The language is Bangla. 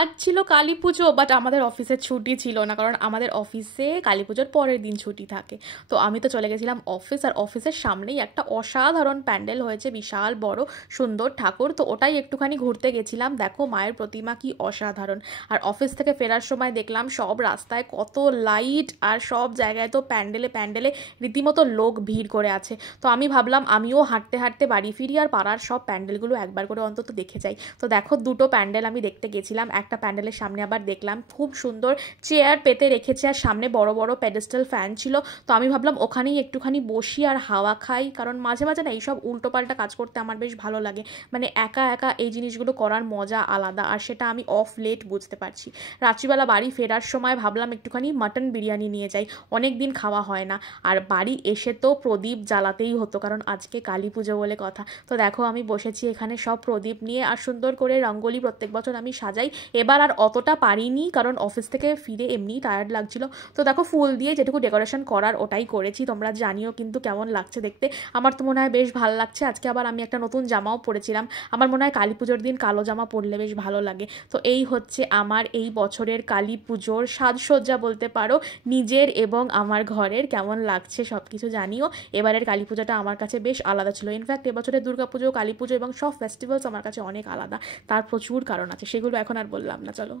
আজ ছিল কালী পুজো, বাট আমাদের অফিসের ছুটি ছিল না, কারণ আমাদের অফিসে কালী পুজোর পরের দিন ছুটি থাকে। তো আমি তো চলে গেছিলাম অফিস, আর অফিসের সামনেই একটা অসাধারণ প্যান্ডেল হয়েছে, বিশাল বড় সুন্দর ঠাকুর। তো ওটাই একটুখানি ঘুরতে গেছিলাম। দেখো মায়ের প্রতিমা কি অসাধারণ। আর অফিস থেকে ফেরার সময় দেখলাম সব রাস্তায় কত লাইট, আর সব জায়গায় তো প্যান্ডেলে প্যান্ডেলে রীতিমতো লোক ভিড় করে আছে। তো আমি ভাবলাম আমিও হাঁটতে হাঁটতে বাড়ি ফিরি, আর পাড়ার সব প্যান্ডেলগুলো একবার করে অন্তত দেখে যাই। তো দেখো দুটো প্যান্ডেল আমি দেখতে গেছিলাম। একটা প্যান্ডেলের সামনে আবার দেখলাম খুব সুন্দর চেয়ার পেতে রেখেছে, আর সামনে বড় বড় পেডেস্টাল ফ্যান ছিল। তো আমি ভাবলাম ওখানেই একটুখানি বসি আর হাওয়া খাই, কারণ মাঝে মাঝে না এইসব উল্টোপাল্টা কাজ করতে আমার বেশ ভালো লাগে। মানে একা একা এই জিনিসগুলো করার মজা আলাদা, আর সেটা আমি অফ লেট বুঝতে পারছি। রাত্রিবেলা বাড়ি ফেরার সময় ভাবলাম একটুখানি মাটন বিরিয়ানি নিয়ে যাই, অনেক দিন খাওয়া হয় না। আর বাড়ি এসে তো প্রদীপ জ্বালাতেই হতো, কারণ আজকে কালী পুজো বলে কথা। তো দেখো আমি বসেছি এখানে সব প্রদীপ নিয়ে, আর সুন্দর করে রঙ্গোলি প্রত্যেক বছর আমি সাজাই। এবার আর অতটা পারিনি, কারণ অফিস থেকে ফিরে এমনিই টায়ার্ড লাগছিল। তো দেখো ফুল দিয়ে যেটুকু ডেকোরেশন করার ওটাই করেছি। তোমরা জানিও কিন্তু কেমন লাগছে দেখতে। আমার তো মনে হয় বেশ ভালো লাগছে। আজকে আবার আমি একটা নতুন জামাও পরেছিলাম। আমার মনে হয় কালী পুজোর দিন কালো জামা পরলে বেশ ভালো লাগে। তো এই হচ্ছে আমার এই বছরের কালী পুজোর সাজসজ্জা বলতে পারো, নিজের এবং আমার ঘরের। কেমন লাগছে সব কিছু জানিও। এবারের কালী পুজোটা আমার কাছে বেশ আলাদা ছিল। ইনফ্যাক্ট এবছরের দুর্গাপুজো, কালী পুজো এবং সব ফেস্টিভ্যালস আমার কাছে অনেক আলাদা। তার প্রচুর কারণ আছে, সেগুলো এখন আর বললাম না, চলো।